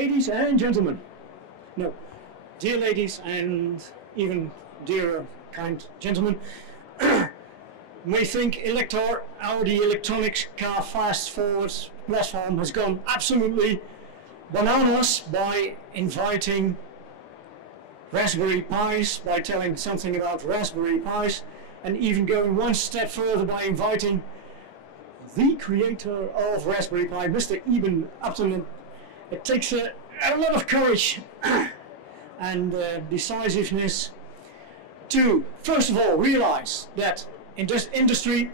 Ladies and gentlemen, no, dear ladies and even dearer kind gentlemen, may think Elector, the Electronica fast forward platform has gone absolutely bananas by inviting Raspberry Pis, by telling something about Raspberry Pis, and even going one step further by inviting the creator of Raspberry Pi, Mr. Eben Upton. It takes a lot of courage and decisiveness to, first of all, realize that industry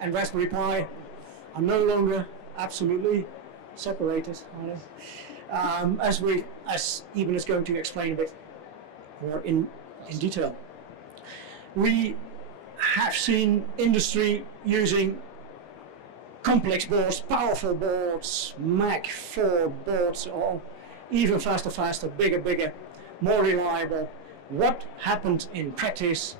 and Raspberry Pi are no longer absolutely separated, as Eben is going to explain a bit more in detail. We have seen industry using complex boards, powerful boards, Mac 4 boards, or even faster, bigger, more reliable. What happened in practice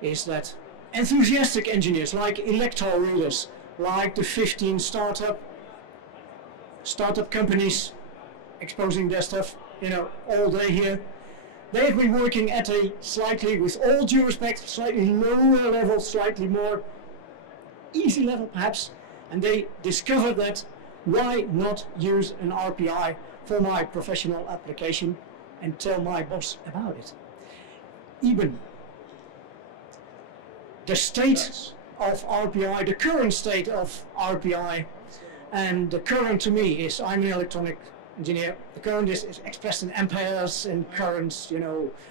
is that enthusiastic engineers like Elector readers, like the 15 startup companies exposing their stuff, all day here, they've been working at a slightly, with all due respect, slightly lower level, slightly more easy level perhaps, and they discovered that why not use an RPI for my professional application and tell my boss about it. Eben, the state of RPI, the current state of RPI, and the current to me is, I'm an electronic engineer, the current is expressed in amperes, in currents,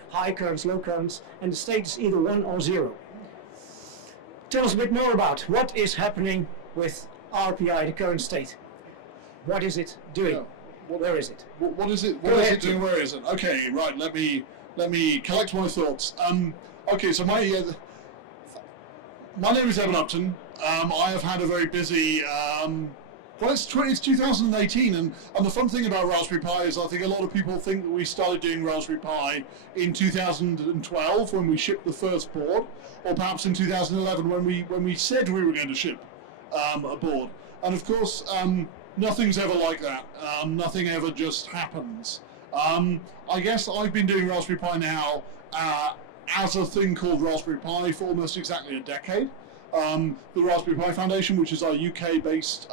high currents, low currents, and the state is either 1 or 0. Tell us a bit more about what is happening with RPI, the current state. What is it doing? Where is it? What is it? What is it doing? Where is it? Okay, right. Let me collect my thoughts. Okay, so my name is Eben Upton. I have had a very busy. Well, it's 2018, and the fun thing about Raspberry Pi is I think a lot of people think that we started doing Raspberry Pi in 2012 when we shipped the first board, or perhaps in 2011 when we said we were going to ship a board. And of course, nothing's ever like that. Nothing ever just happens. I guess I've been doing Raspberry Pi now as a thing called Raspberry Pi for almost exactly a decade. The Raspberry Pi Foundation, which is our UK-based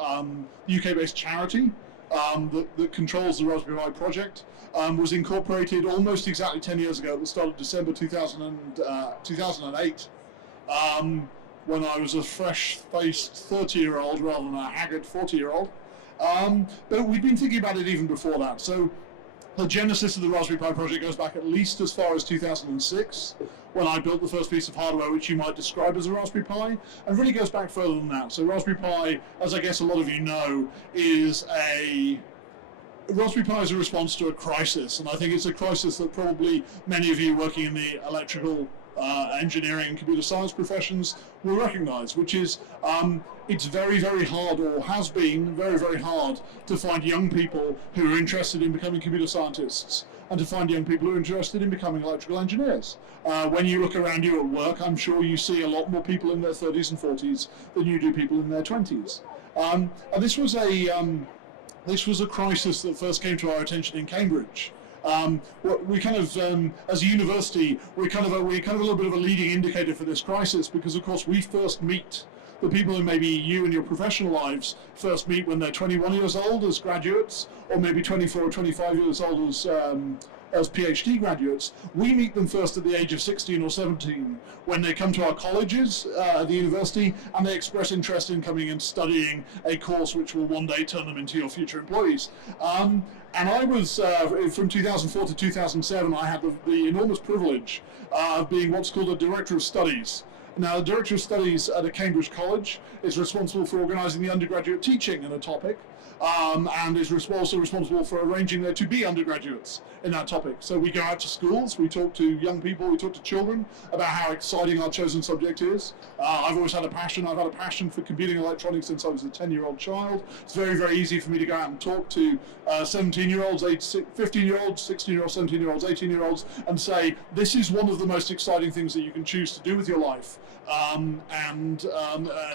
charity that controls the Raspberry Pi project, was incorporated almost exactly 10 years ago at the start of December 2008, when I was a fresh-faced 30-year-old rather than a haggard 40-year-old. But we've been thinking about it even before that. So the genesis of the Raspberry Pi project goes back at least as far as 2006, when I built the first piece of hardware which you might describe as a Raspberry Pi, and really goes back further than that. So Raspberry Pi, as I guess a lot of you know, Raspberry Pi is a response to a crisis, and I think it's a crisis that probably many of you working in the electrical engineering and computer science professions will recognize, which is it's very, very hard, or has been very, very hard, to find young people who are interested in becoming computer scientists, and to find young people who are interested in becoming electrical engineers. When you look around you at work, I'm sure you see a lot more people in their 30s and 40s than you do people in their 20s. And this was a crisis that first came to our attention in Cambridge. We kind of, as a university, we're kind of a little bit of a leading indicator for this crisis, because of course we first meet the people who maybe you in your professional lives first meet when they're 21 years old as graduates, or maybe 24 or 25 years old as PhD graduates. We meet them first at the age of 16 or 17 when they come to our colleges at the university and they express interest in coming and studying a course which will one day turn them into your future employees. And I was, from 2004 to 2007, I had the enormous privilege of being what's called a Director of Studies. Now, the Director of Studies at a Cambridge college is responsible for organising the undergraduate teaching in a topic, and is also responsible for arranging there to be undergraduates in that topic. So we go out to schools, we talk to young people, we talk to children about how exciting our chosen subject is. I've always had a passion. I've had a passion for computing electronics since I was a 10-year-old child. It's very, very easy for me to go out and talk to 17-year-olds, 15-year-olds, 16-year-olds, 17-year-olds, 18-year-olds, and say, this is one of the most exciting things that you can choose to do with your life. And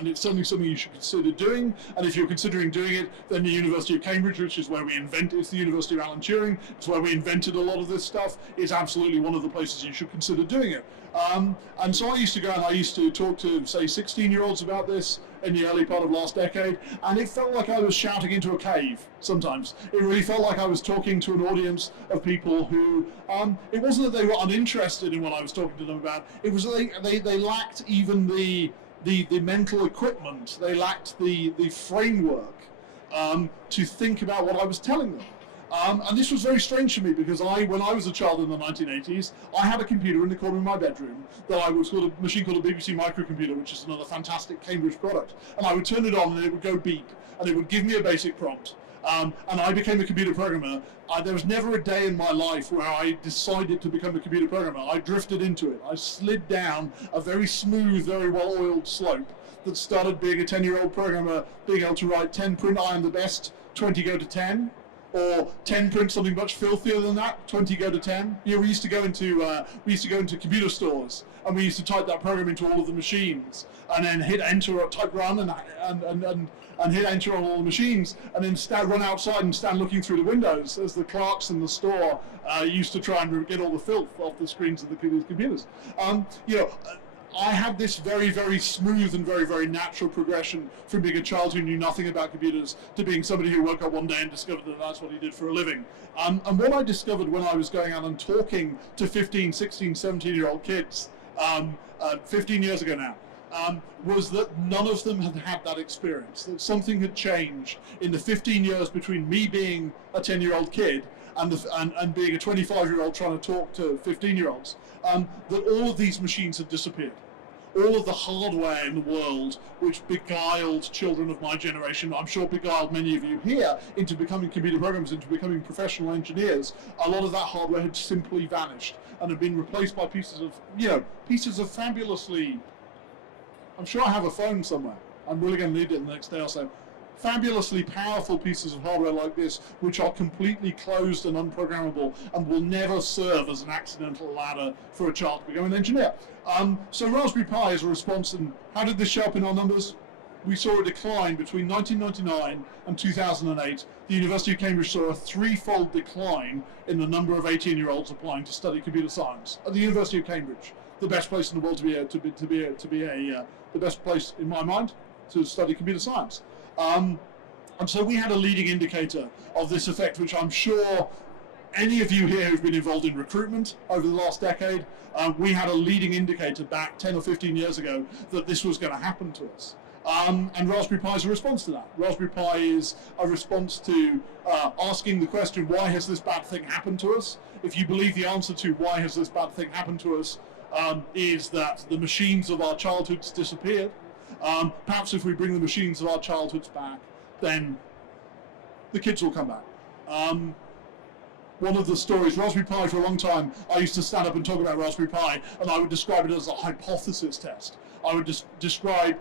it's certainly something you should consider doing. And if you're considering doing it, then the University of Cambridge, which is where it's the University of Alan Turing, it's where we invented a lot of this stuff. It's absolutely one of the places you should consider doing it. And so I used to go and I used to talk to, say, 16-year-olds about this in the early part of last decade, and it felt like I was shouting into a cave sometimes. It really felt like I was talking to an audience of people who, it wasn't that they were uninterested in what I was talking to them about, it was that they lacked even the mental equipment, they lacked the framework to think about what I was telling them. And this was very strange for me because when I was a child in the 1980s, I had a computer in the corner of my bedroom that was called a machine called a BBC microcomputer, which is another fantastic Cambridge product. And I would turn it on and it would go beep and it would give me a basic prompt. And I became a computer programmer. There was never a day in my life where I decided to become a computer programmer. I drifted into it. I slid down a very smooth, very well-oiled slope that started being a 10-year-old programmer, being able to write 10 print I am the best, 20 go to 10. Or 10 print something much filthier than that, 20 go to 10. You know, we used to go into computer stores and we used to type that program into all of the machines and then hit enter or type run and hit enter on all the machines and then run outside and stand looking through the windows as the clerks in the store used to try and get all the filth off the screens of the computers. You know, I had this very, very smooth and very, very natural progression from being a child who knew nothing about computers to being somebody who woke up one day and discovered that that's what he did for a living. And what I discovered when I was going out and talking to 15, 16, 17-year-old kids 15 years ago now, was that none of them had had that experience, that something had changed in the 15 years between me being a 10-year-old kid and being a 25-year-old trying to talk to 15-year-olds, that all of these machines had disappeared. All of the hardware in the world which beguiled children of my generation, I'm sure beguiled many of you here, into becoming computer programmers, into becoming professional engineers, a lot of that hardware had simply vanished and had been replaced by pieces of fabulously, I'm sure I have a phone somewhere, I'm really going to need it in the next day or so, fabulously powerful pieces of hardware like this, which are completely closed and unprogrammable and will never serve as an accidental ladder for a child to become an engineer. So Raspberry Pi is a response, and how did this show up in our numbers? We saw a decline between 1999 and 2008. The University of Cambridge saw a threefold decline in the number of 18-year-olds applying to study computer science at the University of Cambridge, the best place in the world the best place in my mind to study computer science. And so we had a leading indicator of this effect, which I'm sure any of you here who've been involved in recruitment over the last decade, we had a leading indicator back 10 or 15 years ago that this was going to happen to us. And Raspberry Pi is a response to that. Raspberry Pi is a response to asking the question, why has this bad thing happened to us? If you believe the answer to why has this bad thing happened to us is that the machines of our childhoods disappeared, perhaps if we bring the machines of our childhoods back, then the kids will come back. One of the stories, Raspberry Pi, for a long time, I used to stand up and talk about Raspberry Pi, and I would describe it as a hypothesis test. I would describe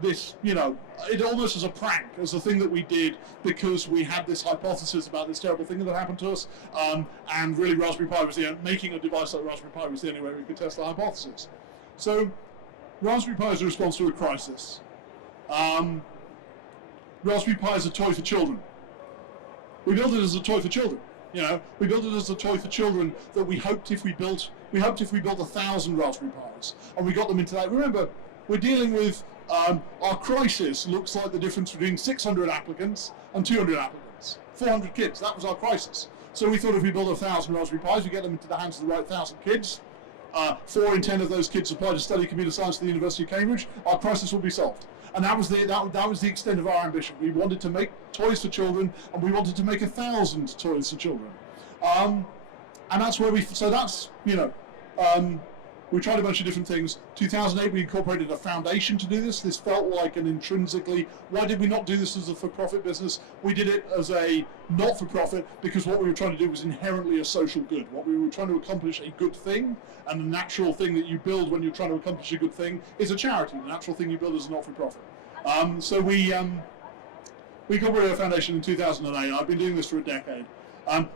this, it almost as a prank, as a thing that we did because we had this hypothesis about this terrible thing that happened to us, and really Raspberry Pi was making a device like Raspberry Pi was the only way we could test the hypothesis. So Raspberry Pi is a response to a crisis. Raspberry Pi is a toy for children. We built it as a toy for children. We built it as a toy for children that we hoped if we built 1,000 Raspberry Pis and we got them into that. Remember, we're dealing with our crisis looks like the difference between 600 applicants and 200 applicants. 400 kids, that was our crisis. So we thought if we built 1,000 Raspberry Pis, we get them into the hands of the right 1,000 kids. 4 in 10 of those kids apply to study computer science at the University of Cambridge, our crisis will be solved. And that was the extent of our ambition. We wanted to make toys for children, and we wanted to make 1,000 toys for children. And that's where we tried a bunch of different things. 2008, we incorporated a foundation to do this. This felt like an intrinsically, why did we not do this as a for-profit business? We did it as a not-for-profit because what we were trying to do was inherently a social good. What we were trying to accomplish a good thing, and the natural thing that you build when you're trying to accomplish a good thing is a charity. The natural thing you build is a not-for-profit. So we incorporated a foundation in 2008. I've been doing this for a decade.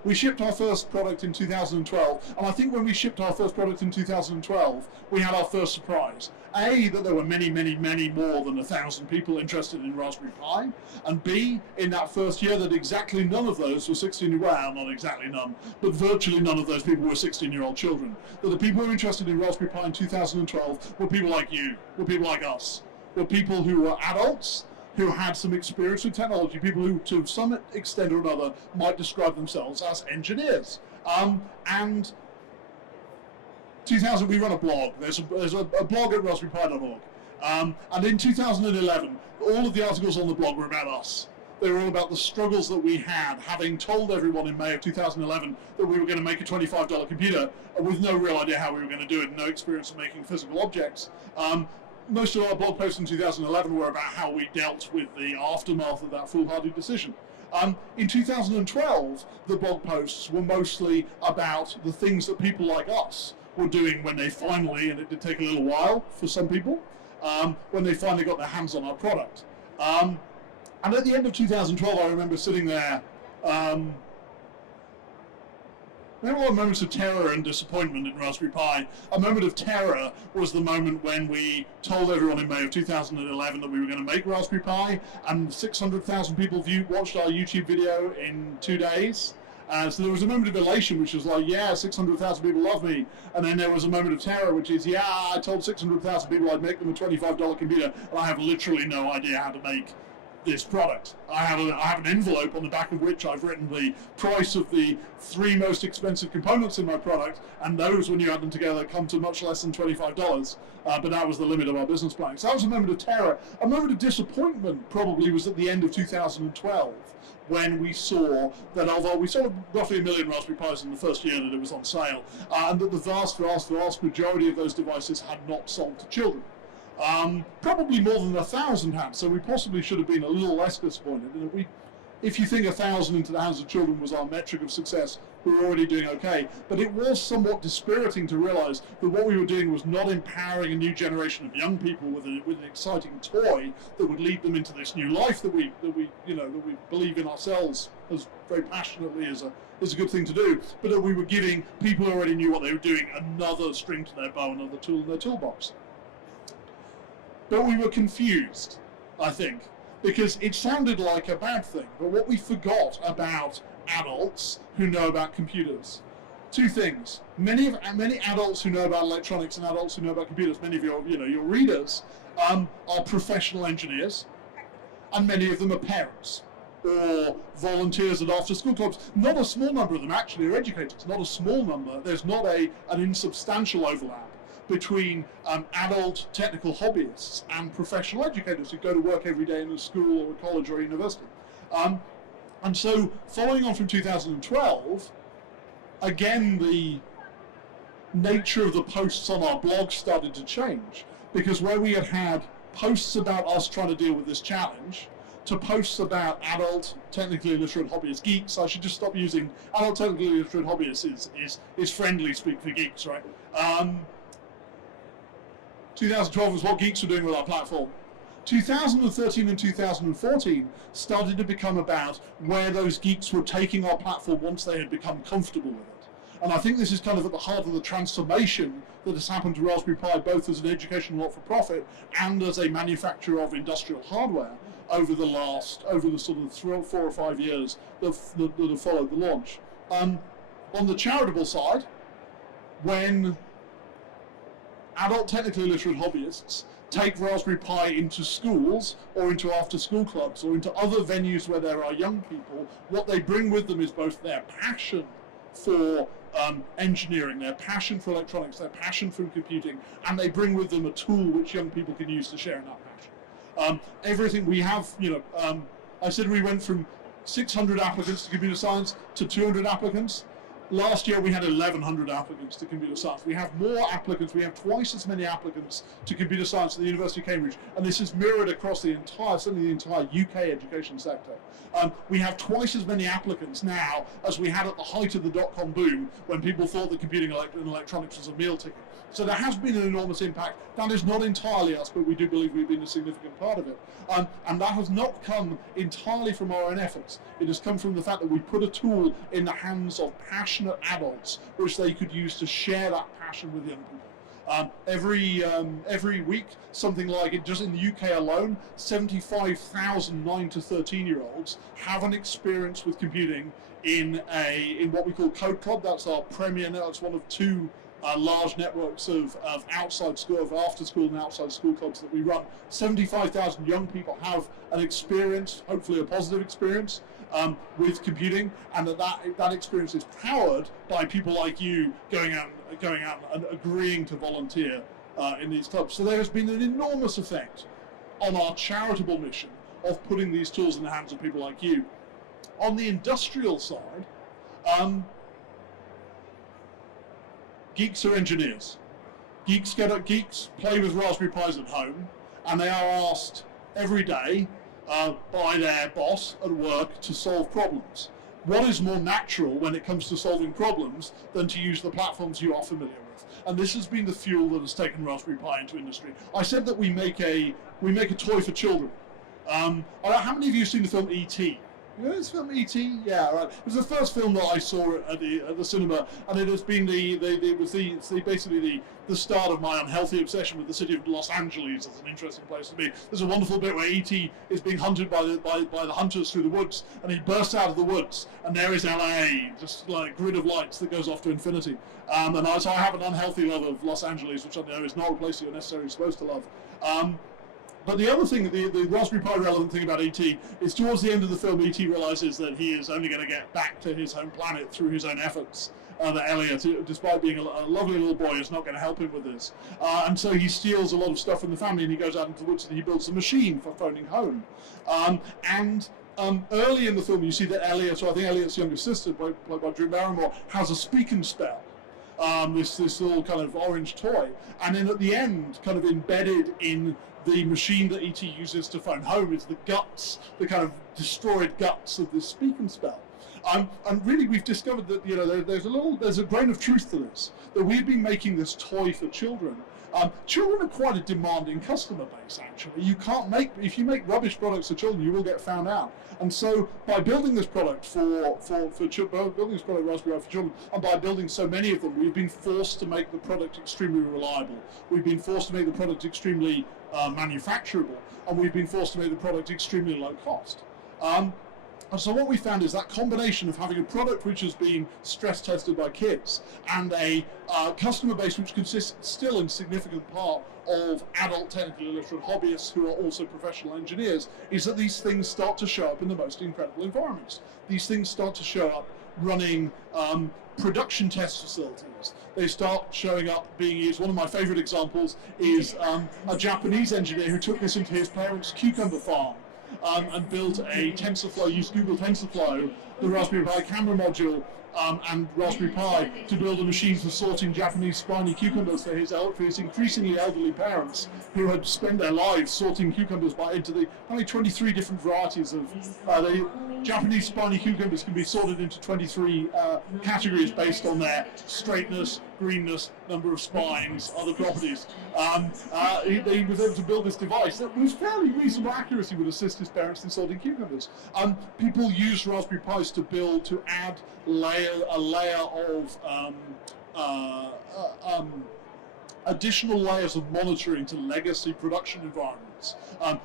We shipped our first product in 2012, and I think when we shipped our first product in 2012, we had our first surprise. A, that there were many, many, many more than 1,000 people interested in Raspberry Pi, and B, in that first year, that exactly none of those were 16, well, not exactly none, but virtually none of those people were 16-year-old children. That the people who were interested in Raspberry Pi in 2012 were people like you, were people like us, were people who were adults, who had some experience with technology, people who, to some extent or another, might describe themselves as engineers. And 2000, we run a blog. There's a blog at raspberrypi.org. And in 2011, all of the articles on the blog were about us. They were all about the struggles that we had, having told everyone in May of 2011 that we were going to make a $25 computer with no real idea how we were going to do it, no experience of making physical objects. Most of our blog posts in 2011 were about how we dealt with the aftermath of that foolhardy decision. In 2012, the blog posts were mostly about the things that people like us were doing when they finally, and it did take a little while for some people, when they finally got their hands on our product. And at the end of 2012, I remember sitting there, there were moments of terror and disappointment in Raspberry Pi. A moment of terror was the moment when we told everyone in May of 2011 that we were going to make Raspberry Pi, and 600,000 people watched our YouTube video in 2 days. So there was a moment of elation, which was like, yeah, 600,000 people love me. And then there was a moment of terror, which is, yeah, I told 600,000 people I'd make them a $25 computer, and I have literally no idea how to make this product. I have an envelope on the back of which I've written the price of the 3 most expensive components in my product, and those, when you add them together, come to much less than $25. But that was the limit of our business plan. So that was a moment of terror. A moment of disappointment probably was at the end of 2012, when we saw that although we sold roughly 1 million Raspberry Pis in the first year that it was on sale, and that the vast, vast, vast majority of those devices had not sold to children. Probably more than 1,000 had, so we possibly should have been a little less disappointed. And if you think 1,000 into the hands of children was our metric of success, we were already doing okay. But it was somewhat dispiriting to realize that what we were doing was not empowering a new generation of young people with an exciting toy that would lead them into this new life that we believe in ourselves as very passionately as a good thing to do, but that we were giving people who already knew what they were doing another string to their bow, another tool in their toolbox. But we were confused, I think, because it sounded like a bad thing. But what we forgot about adults who know about computers, 2 things. Many adults who know about electronics and adults who know about computers, many of your readers, are professional engineers, and many of them are parents or volunteers at after-school clubs. Not a small number of them actually are educators. Not a small number. There's not an insubstantial overlap between adult technical hobbyists and professional educators who go to work every day in a school or a college or a university. And so, following on from 2012, again the nature of the posts on our blog started to change, because where we had posts about us trying to deal with this challenge, to posts about adult technically illiterate hobbyist geeks. I should just stop using adult technically illiterate hobbyists is friendly speak for geeks, right? 2012 was what geeks were doing with our platform. 2013 and 2014 started to become about where those geeks were taking our platform once they had become comfortable with it. And I think this is kind of at the heart of the transformation that has happened to Raspberry Pi, both as an educational not-for-profit and as a manufacturer of industrial hardware over the sort of 4 or 5 years that have followed the launch. On the charitable side, when adult technically illiterate hobbyists take Raspberry Pi into schools or into after-school clubs or into other venues where there are young people, what they bring with them is both their passion for engineering, their passion for electronics, their passion for computing, and they bring with them a tool which young people can use to share in that passion. Everything we have, I said we went from 600 applicants to computer science to 200 applicants. Last year we had 1,100 applicants to computer science. We have more applicants, we have twice as many applicants to computer science at the University of Cambridge, and this is mirrored across the entire, certainly the entire UK education sector. We have twice as many applicants now as we had at the height of the dot-com boom, when people thought that computing and electronics was a meal ticket. So there has been an enormous impact. That is not entirely us, but we do believe we've been a significant part of it. And that has not come entirely from our own efforts. It has come from the fact that we put a tool in the hands of passionate adults, which they could use to share that passion with young people. Every week, something like, just in the UK alone, 75,000 9 to 13-year-olds have an experience with computing in what we call Code Club. That's our premier network. It's one of two large networks of outside school, of after school and outside school clubs that we run. 75,000 young people have an experience, hopefully a positive experience, with computing, and that experience is powered by people like you going out and agreeing to volunteer in these clubs. So there has been an enormous effect on our charitable mission of putting these tools in the hands of people like you. On the industrial side, geeks are engineers. Geeks play with Raspberry Pis at home, and they are asked every day by their boss at work to solve problems. What is more natural when it comes to solving problems than to use the platforms you are familiar with? And this has been the fuel that has taken Raspberry Pi into industry. I said that we make a toy for children. How many of you have seen the film E.T.? You know this film E.T.? Yeah, right. It was the first film that I saw at the cinema, and it has been basically the start of my unhealthy obsession with the city of Los Angeles as an interesting place to be. There's a wonderful bit where E.T. is being hunted by the hunters through the woods, and he bursts out of the woods, and there is LA, just like a grid of lights that goes off to infinity. So I have an unhealthy love of Los Angeles, which I know is not a place you're necessarily supposed to love. But the other thing, the Raspberry Pi relevant thing about E.T. is towards the end of the film, E.T. realizes that he is only going to get back to his home planet through his own efforts. That Elliot, despite being a lovely little boy, is not going to help him with this. And so he steals a lot of stuff from the family, and he goes out into the woods and he builds a machine for phoning home. Early in the film, you see that Elliot, or I think Elliot's younger sister, played by Drew Barrymore, has a speak and spell. This little kind of orange toy. And then at the end, kind of embedded in the machine that E.T. uses to phone home is the guts, the kind of destroyed guts of this speak and spell. And really, we've discovered that there's a grain of truth to this. That we've been making this toy for children. Children are quite a demanding customer base. Actually, if you make rubbish products for children, you will get found out. And so, by building this product building this product Raspberry Pi for children, and by building so many of them, we've been forced to make the product extremely reliable. We've been forced to make the product extremely manufacturable, and we've been forced to make the product extremely low cost. And so what we found is that combination of having a product which has been stress tested by kids and a customer base which consists still in significant part of adult technically illiterate hobbyists who are also professional engineers, is that these things start to show up in the most incredible environments. These things start to show up running production test facilities. They start showing up being used. One of my favorite examples is a Japanese engineer who took this into his parents' cucumber farm. And built a TensorFlow, used Google TensorFlow, the Raspberry Pi camera module, and Raspberry Pi to build a machine for sorting Japanese spiny cucumbers for his increasingly elderly parents who had spent their lives sorting cucumbers into the 23 different varieties of the Japanese spiny cucumbers can be sorted into 23 categories based on their straightness, greenness, number of spines, other properties. He was able to build this device that was fairly reasonable accuracy, would assist his parents in sorting cucumbers. People use Raspberry Pis to add a layer of additional layers of monitoring to legacy production environments.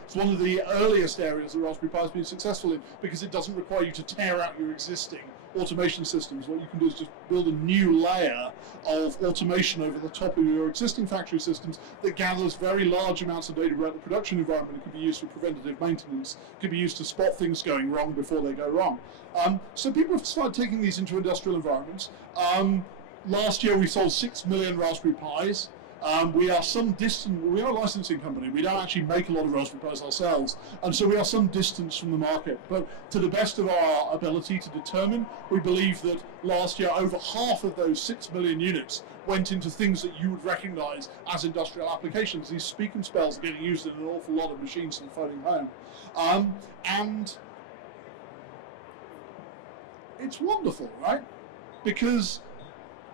It's one of the earliest areas that Raspberry Pi has been successful in because it doesn't require you to tear out your existing automation systems. What you can do is just build a new layer of automation over the top of your existing factory systems that gathers very large amounts of data about the production environment. It can be used for preventative maintenance. It can be used to spot things going wrong before they go wrong. So people have started taking these into industrial environments. Last year we sold 6 million Raspberry Pis. We are a licensing company. We don't actually make a lot of Raspberry Pis ourselves, and so we are some distance from the market. But to the best of our ability to determine, we believe that last year over half of those 6 million units went into things that you would recognize as industrial applications. These speak and spells are getting used in an awful lot of machines and phoning home. And it's wonderful, right? Because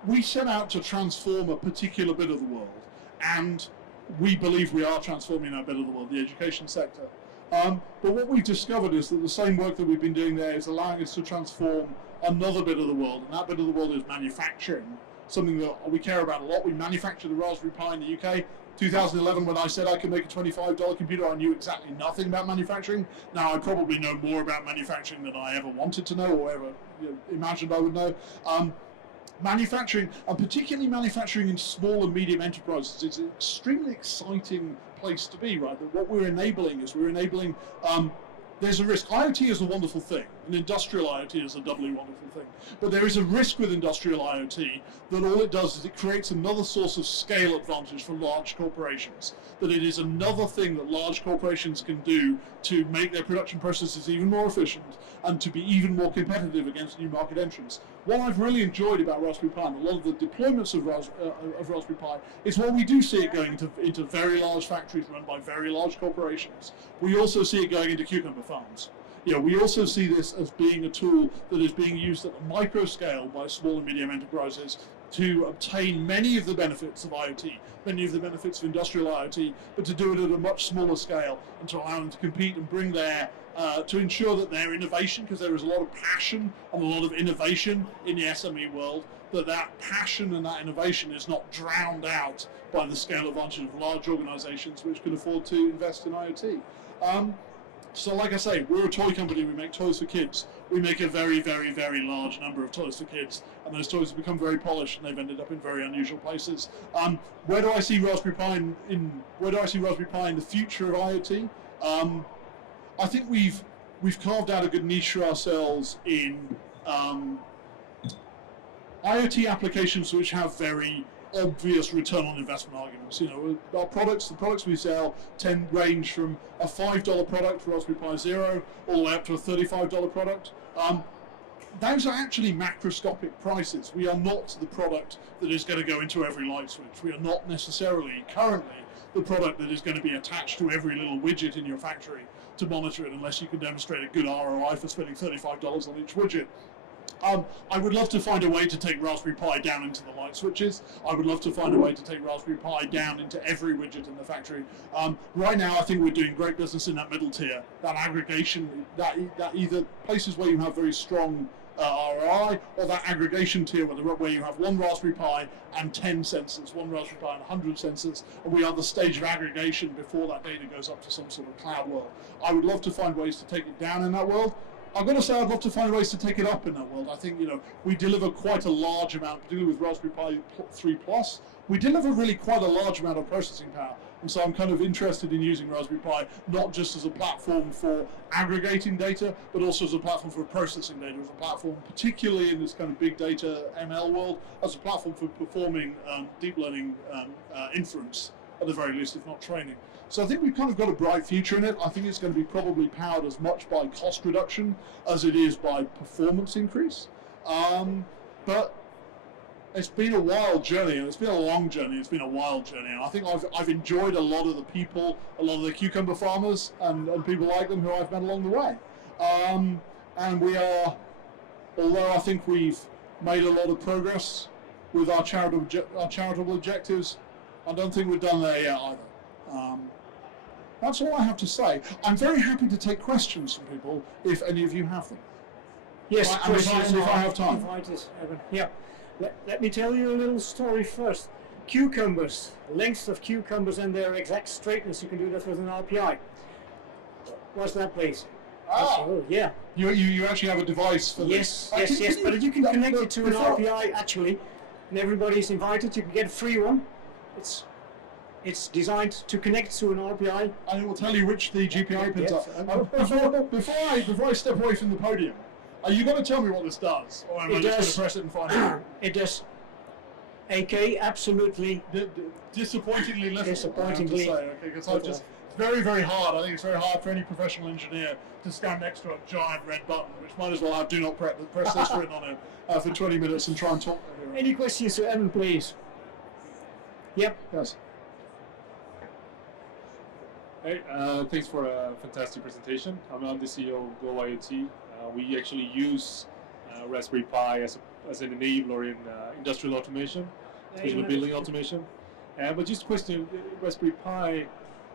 we set out to transform a particular bit of the world, and we believe we are transforming that bit of the world, the education sector. But what we've discovered is that the same work that we've been doing there is allowing us to transform another bit of the world, and that bit of the world is manufacturing, something that we care about a lot. We manufacture the Raspberry Pi in the UK. 2011, when I said I could make a $25 computer, I knew exactly nothing about manufacturing. Now I probably know more about manufacturing than I ever wanted to know or ever imagined I would know. Manufacturing, and particularly manufacturing in small and medium enterprises, is an extremely exciting place to be, right? That what we're enabling is there's a risk. IoT is a wonderful thing, and industrial IoT is a doubly wonderful thing. But there is a risk with industrial IoT that all it does is it creates another source of scale advantage for large corporations. That it is another thing that large corporations can do to make their production processes even more efficient and to be even more competitive against new market entrants. What I've really enjoyed about Raspberry Pi and a lot of the deployments of Raspberry Pi is while we do see it going into very large factories run by very large corporations, we also see it going into cucumber farms. We also see this as being a tool that is being used at a micro scale by small and medium enterprises to obtain many of the benefits of IoT, many of the benefits of industrial IoT, but to do it at a much smaller scale and to allow them to compete and bring to ensure that their innovation, because there is a lot of passion and a lot of innovation in the SME world, that passion and that innovation is not drowned out by the scale advantage of large organizations which can afford to invest in IoT. So like I say, we're a toy company, we make toys for kids. We make a very, very, very large number of toys for kids, and those toys have become very polished and they've ended up in very unusual places. Where do I see Raspberry Pi in the future of IoT? I think we've carved out a good niche for ourselves in IoT applications which have very obvious return on investment arguments. The products we sell range from a $5 product for Raspberry Pi Zero all the way up to a $35 product. Those are actually macroscopic prices. We are not the product that is going to go into every light switch. We are not necessarily currently the product that is going to be attached to every little widget in your factory to monitor it, unless you can demonstrate a good ROI for spending $35 on each widget. I would love to find a way to take Raspberry Pi down into the light switches. I would love to find a way to take Raspberry Pi down into every widget in the factory. Right now, I think we're doing great business in that middle tier, that aggregation, that either places where you have very strong ROI, or that aggregation tier where you have one Raspberry Pi and 10 sensors, one Raspberry Pi and 100 sensors, and we are the stage of aggregation before that data goes up to some sort of cloud world. I would love to find ways to take it down in that world. I've got to say, I'd love to find ways to take it up in that world. I think, we deliver quite a large amount, particularly with Raspberry Pi 3 Plus, we deliver really quite a large amount of processing power. And so I'm kind of interested in using Raspberry Pi not just as a platform for aggregating data, but also as a platform for processing data, as a platform, particularly in this kind of big data ML world, as a platform for performing deep learning inference, at the very least, if not training. So I think we've kind of got a bright future in it. I think it's going to be probably powered as much by cost reduction as it is by performance increase. But it's been a wild journey, and it's been a long journey. It's been a wild journey, and I think I've enjoyed a lot of the people, a lot of the cucumber farmers, and people like them who I've met along the way. And we are, although I think we've made a lot of progress with our charitable objectives, I don't think we're done there yet either. That's all I have to say. I'm very happy to take questions from people if any of you have them. Yes, questions if I have time. Yeah. Let me tell you a little story first. Cucumbers, lengths of cucumbers and their exact straightness, you can do that with an RPI. What's that, please? Oh, yeah. You actually have a device for this? Yes, yes, but you can connect it to an RPI, actually, and everybody's invited. You can get a free one. It's designed to connect to an RPI. And it will tell you which the GPI pins are. Before I step away from the podium, are you going to tell me what this does? Or am I just going to press it and find out? It does AK, absolutely. Disappointingly little. Disappointingly I have to say, okay, because little. it's very, very hard. I think it's very hard for any professional engineer to stand next to a giant red button, which might as well have "Do not press this" written on it for 20 minutes and try and talk. Any questions to Eben, please? Yep. Yes. Hey, thanks for a fantastic presentation. I'm the CEO of Go IoT. We actually use Raspberry Pi as an enabler in industrial automation, especially building automation. But just a question, Raspberry Pi,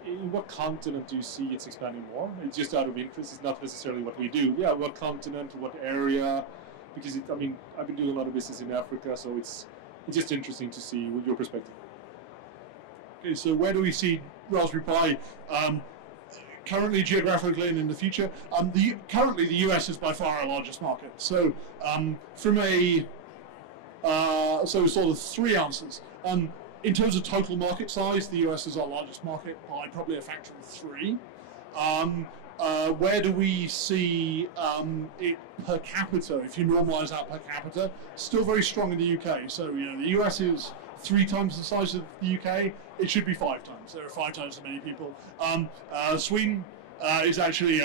in what continent do you see it's expanding more? It's just out of interest. It's not necessarily what we do. Yeah, what continent, what area? Because I've been doing a lot of business in Africa, so it's just interesting to see with your perspective. Okay, so where do we see Raspberry Pi currently, geographically, and in the future? Currently, the US is by far our largest market. So from so sort of three answers. In terms of total market size, the US is our largest market by probably a factor of 3. Where do we see it per capita? If you normalize out per capita, still very strong in the UK. So the US is 3 times the size of the UK. It should be 5 times. There are 5 times as many people. Sweden is actually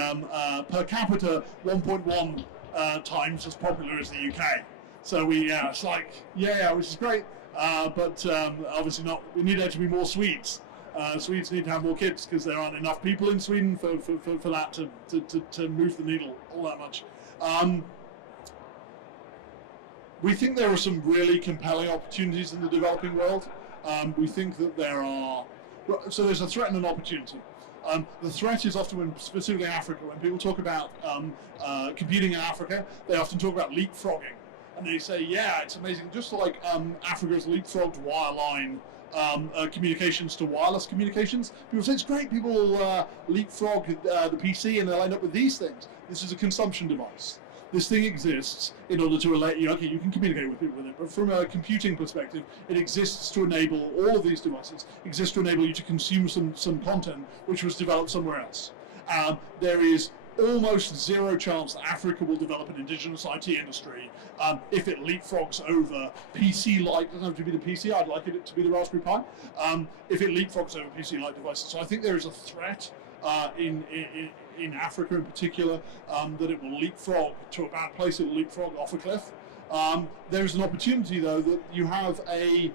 per capita 1.1 times as popular as the UK. So it's like which is great. But obviously not. We need there to be more Swedes. Swedes need to have more kids because there aren't enough people in Sweden for that to move the needle all that much. We think there are some really compelling opportunities in the developing world. We think that there's a threat and an opportunity. The threat is often specifically Africa. When people talk about computing in Africa, they often talk about leapfrogging. And they say, it's amazing, just like Africa's leapfrogged wireline communications to wireless communications. People say it's great, people leapfrog the PC and they'll end up with these things. This is a consumption device. This thing exists in order to let you, you can communicate with people with it, but from a computing perspective, it exists to enable, all of these devices exist to enable you to consume some content which was developed somewhere else. There is almost zero chance that Africa will develop an indigenous IT industry if it leapfrogs over PC-like, doesn't have to be the PC, I'd like it to be the Raspberry Pi, if it leapfrogs over PC-like devices. So I think there is a threat in Africa in particular, that it will leapfrog to a bad place, it will leapfrog off a cliff. There's an opportunity though that you have a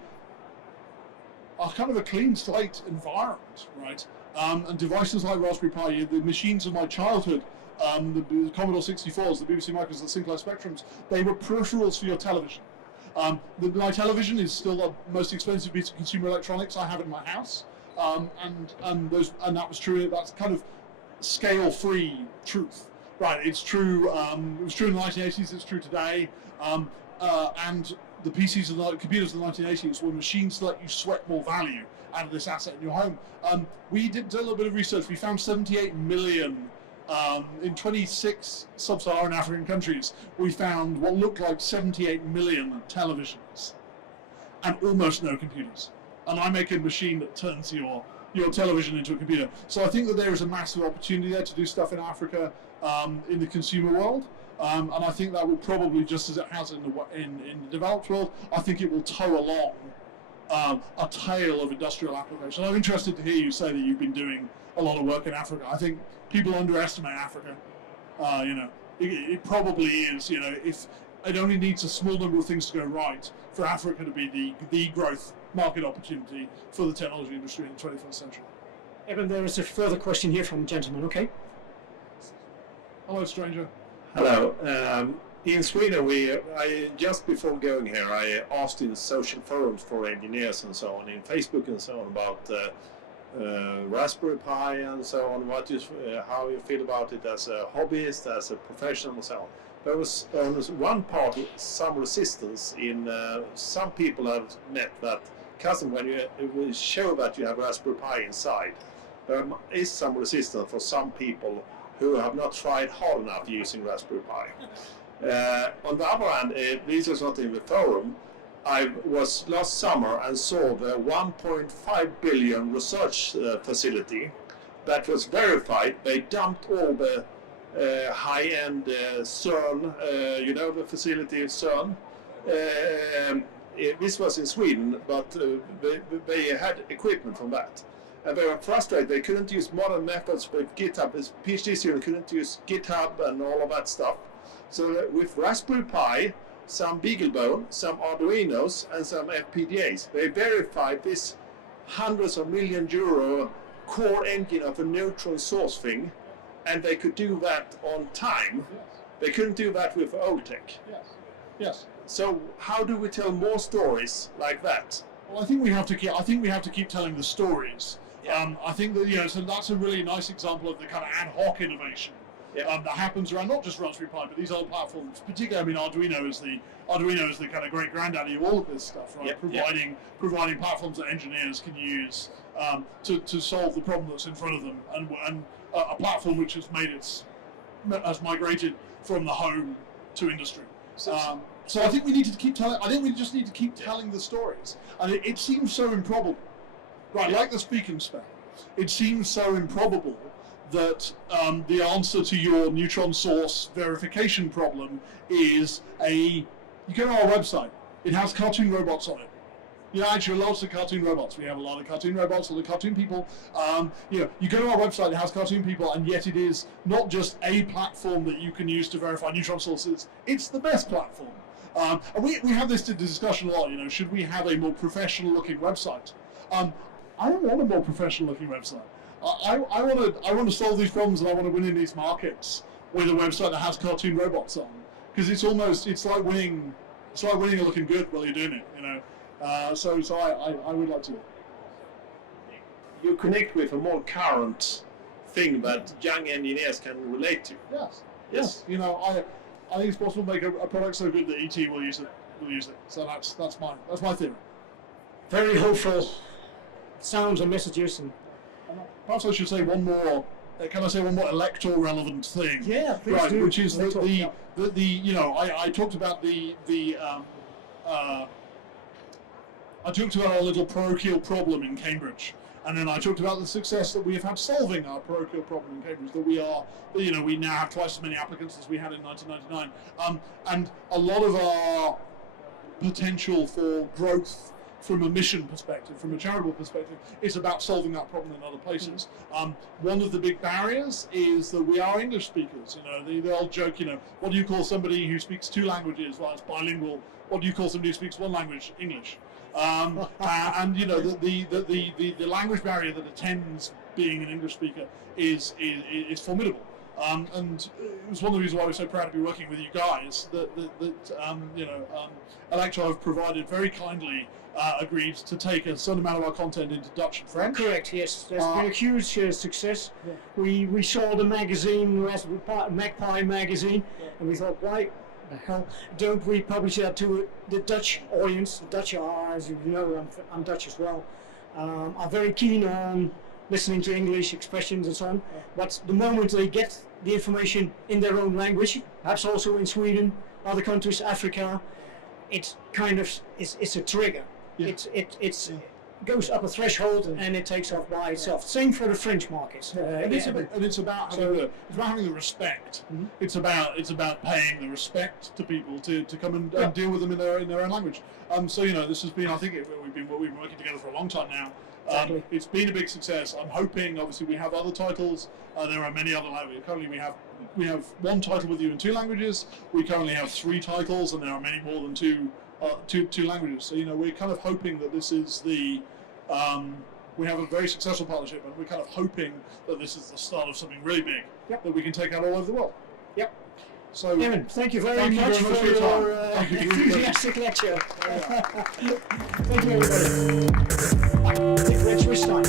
kind of a clean slate environment, right? And devices like Raspberry Pi, the machines of my childhood, the Commodore 64s, the BBC Micros, the Sinclair Spectrums, they were peripherals for your television. My television is still the most expensive piece of consumer electronics I have in my house, and that was true. That's kind of scale-free truth, right? It's true. It was true in the 1980s. It's true today. And the PCs and the computers in the 1980s were machines to let you sweat more value out of this asset in your home. We did a little bit of research. We found 78 million in 26 sub-Saharan African countries. We found what looked like 78 million televisions and almost no computers. And I make a machine that turns your television into a computer. So I think that there is a massive opportunity there to do stuff in Africa in the consumer world. And I think that will probably, just as it has in the developed world, I think it will tow along a tail of industrial application. I'm interested to hear you say that you've been doing a lot of work in Africa. I think people underestimate Africa. It probably is. If it only needs a small number of things to go right for Africa to be the growth market opportunity for the technology industry in the 21st century. Eben, there is a further question here from a gentleman. Okay. Hello, stranger. Hello. In Sweden, I just before going here, I asked in social forums for engineers and so on, in Facebook and so on, about Raspberry Pi and so on. How you feel about it as a hobbyist, as a professional, and so on. There was on one part some resistance in some people have met that custom when you will show that you have Raspberry Pi inside. There is some resistance for some people who have not tried hard enough using Raspberry Pi. On the other hand, this was not in the forum. I was last summer and saw the 1.5 billion research facility that was verified. They dumped all the high-end CERN, the facility of CERN, this was in Sweden, but they had equipment from that. And they were frustrated. They couldn't use modern methods with GitHub. This PhD student couldn't use GitHub and all of that stuff. So with Raspberry Pi, some BeagleBone, some Arduinos, and some FPGAs, they verified this hundreds of million euro core engine of a neutron source thing, and they could do that on time. Yes. They couldn't do that with old tech. Yes. Yes. So how do we tell more stories like that? Well, I think we have to keep telling the stories. Yeah. I think that so that's a really nice example of the kind of ad hoc innovation that happens around not just Raspberry Pi, but these other platforms. Particularly, I mean, Arduino is the kind of great granddaddy of all of this stuff, right? Providing platforms that engineers can use to solve the problem that's in front of them, and a platform which has migrated from the home to industry. So I think we need to keep telling. I think we just need to keep telling the stories, and it seems so improbable, right? Like the speaking spell, it seems so improbable that the answer to your neutron source verification problem is you go to our website. It has cartoon robots on it. Actually, lots of cartoon robots. We have a lot of cartoon robots, all the cartoon people. You go to our website, it has cartoon people, and yet it is not just a platform that you can use to verify neutron sources. It's the best platform. And we have this discussion a lot. Should we have a more professional-looking website? I don't want a more professional-looking website. I want to solve these problems, and I want to win in these markets with a website that has cartoon robots on, because it's like winning and looking good while you're doing it. So I would like to. You connect with a more current thing that young engineers can relate to. Yes. I think it's possible to make a product so good that ET will use it. So that's my theory. Very hopeful sounds and messages. And perhaps I should say one more. Can I say one more electro-relevant thing? Yeah, please right, do. Which is I talked about I talked about our little parochial problem in Cambridge, and then I talked about the success that we have had solving our parochial problem in Cambridge. That we now have twice as many applicants as we had in 1999, and a lot of our potential for growth from a mission perspective, from a charitable perspective, is about solving that problem in other places. One of the big barriers is that we are English speakers. The old joke, what do you call somebody who speaks two languages? Well, it's bilingual. What do you call somebody who speaks one language? English. And the language barrier that attends being an English speaker is formidable. And it was one of the reasons why we're so proud to be working with you guys. That Electro have provided very kindly agreed to take a certain amount of our content into Dutch and French. Correct. Yes, there's been a huge success. Yeah. We saw the magazine, Magpie magazine, and we thought, why the hell don't we publish that to the Dutch audience? The Dutch are, as you know, I'm Dutch as well, are very keen on listening to English expressions and so on. Yeah. But the moment they get the information in their own language, perhaps also in Sweden, other countries, Africa, it kind of it's a trigger. Yeah. It goes up a threshold and it takes off by itself. Same for the French markets. It's about having the respect. Mm-hmm. It's about paying the respect to people to come and deal with them in their own language. This has been, I think we've been working together for a long time now. Exactly. It's been a big success. I'm hoping, obviously, we have other titles. There are many other languages. Currently, we have one title with you in 2 languages. We currently have 3 titles, and there are many more than two languages. So we're kind of hoping that this is we have a very successful partnership, and we're kind of hoping that this is the start of something really big that we can take out all over the world. Yep. So, Eben, thank you very much for your enthusiastic lecture. Thank you, everybody. Take Twitch time.